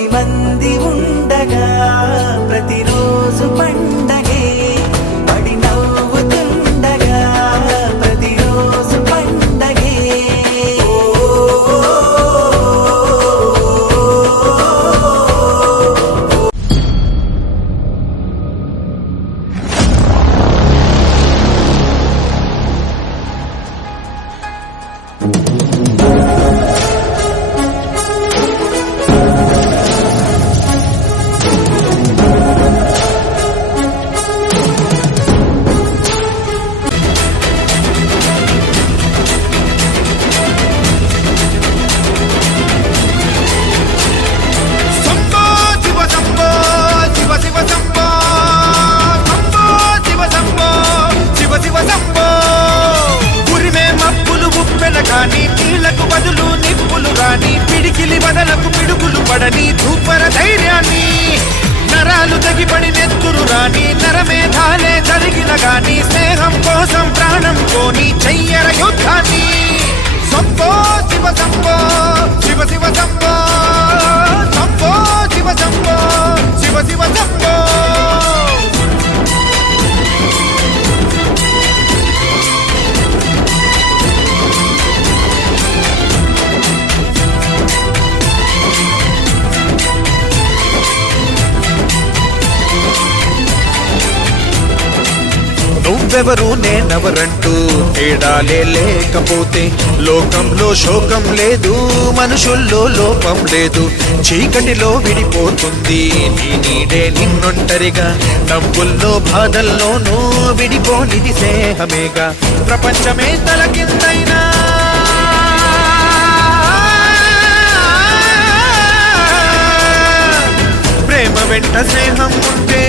thì mình కానీ నీళ్ళకు బదులు నిప్పులు రాని పిడికిలి వదలకు పిడుగులు పడని ధూపర ధైర్యాన్ని. నరాలు తగిపడి నెత్తురు రాని నరమేధాలే జరిగిన గాని నువ్వెవరు నేనెవరంటూ తేడాలే లేకపోతే లోకంలో శోకం లేదు మనుషుల్లో లోపం లేదు. చీకటిలో విడిపోతుంది నీ నీడే నిన్నొంటరిగా. డబ్బుల్లో బాధల్లోనూ విడిపోనిది స్నేహమేగా. ప్రపంచమే తలకిందైనా ప్రేమ వెంట స్నేహం ఉంటే